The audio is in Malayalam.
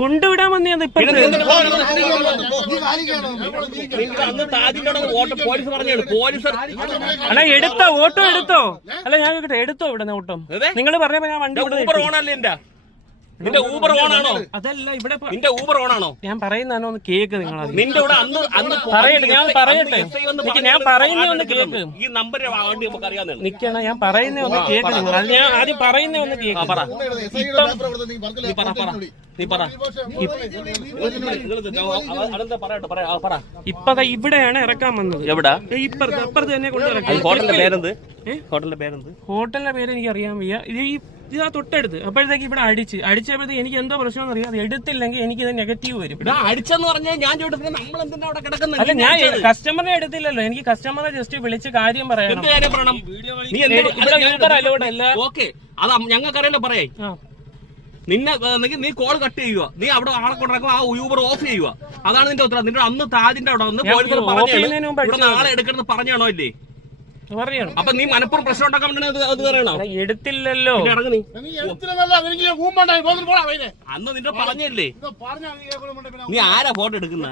കൊണ്ടുവിടാൻ വന്നത് ഇപ്പൊ അല്ല എടുത്തോ ഓട്ടോ എടുത്തോ അല്ല ഞാൻ എടുത്തോ ഇവിടെ ഓട്ടം നിങ്ങൾ പറഞ്ഞപ്പോ ഞാൻ വണ്ടി നിന്റെ ഊബർ ഓണാണോ? അതല്ല ഇവിടെ നിന്റെ ഊബർ ഓണാണോ? ഞാൻ പറയുന്നതാണോ ഒന്ന് കേക്ക് നിങ്ങൾ നിന്റെ ഇവിടെ അന്ന് പറയട്ടെ ഞാൻ പറയുന്നേ ഒന്ന് കേക്ക് ഈ നമ്പർ വണ്ടി നമുക്ക് അറിയാവുന്ന നിക്കണ ഞാൻ പറയുന്നേ ഒന്ന് കേക്ക് നിങ്ങൾ അത് ഞാൻ ആദ്യം പറയുന്നേ ഒന്ന് കേക്ക് ഇപ്പതാ ഇവിടെയാണ് ഇറക്കാൻ വന്നത്. എവിടെ? ഇപ്പുറത്ത് തന്നെ കൊണ്ട് ഇറക്കാം. ഹോട്ടലിന്റെ പേര് എനിക്ക് അറിയാൻ വയ്യ. ഇതാ തൊട്ടടുത്ത്. അപ്പോഴത്തേക്ക് ഇവിടെ അടിച്ചപ്പോഴത്തേക്ക് എനിക്ക് എന്തോ പ്രശ്നം അറിയാം. അത് എടുത്തില്ലെങ്കിൽ എനിക്ക് ഇത് നെഗറ്റീവ് വരും. അടിച്ചെന്ന് പറഞ്ഞാൽ ഞാൻ ചോദിച്ചത് നമ്മൾ എന്തിനാ അവിടെ കിടക്കുന്നത്? അല്ല ഞാൻ കസ്റ്റമറിനെ എടുത്തില്ലല്ലോ. എനിക്ക് കസ്റ്റമറെ ജസ്റ്റ് വിളിച്ച് കാര്യം പറയണം. ഓക്കെ, അത് ഞങ്ങൾക്കറിയാലോ പറയാ. നീ കോൾ കട്ട് ചെയ്യുക, നീ അവിടെ ആളെ കൊണ്ടിറക്കും, ആ യൂബർ ഓഫ് ചെയ്യുക. അതാണ് നിന്റെ ഉത്തരവ്. നിന്റെ അന്ന് താജിന്റെ അവിടെ വന്ന് പോലീസ് ആളെ എടുക്കണമെന്ന് പറഞ്ഞാണോ ഇല്ലേ? പറയണം. അപ്പൊ നീ മനപ്പുറം പ്രശ്നം ഉണ്ടാക്കാൻ വേണ്ടി അത് പറയണോ? എടുത്തില്ലല്ലോ. ഇറങ്ങി അന്ന് നിന്റെ പറഞ്ഞല്ലേ? നീ ആരാ ഫോട്ടോ എടുക്കുന്ന?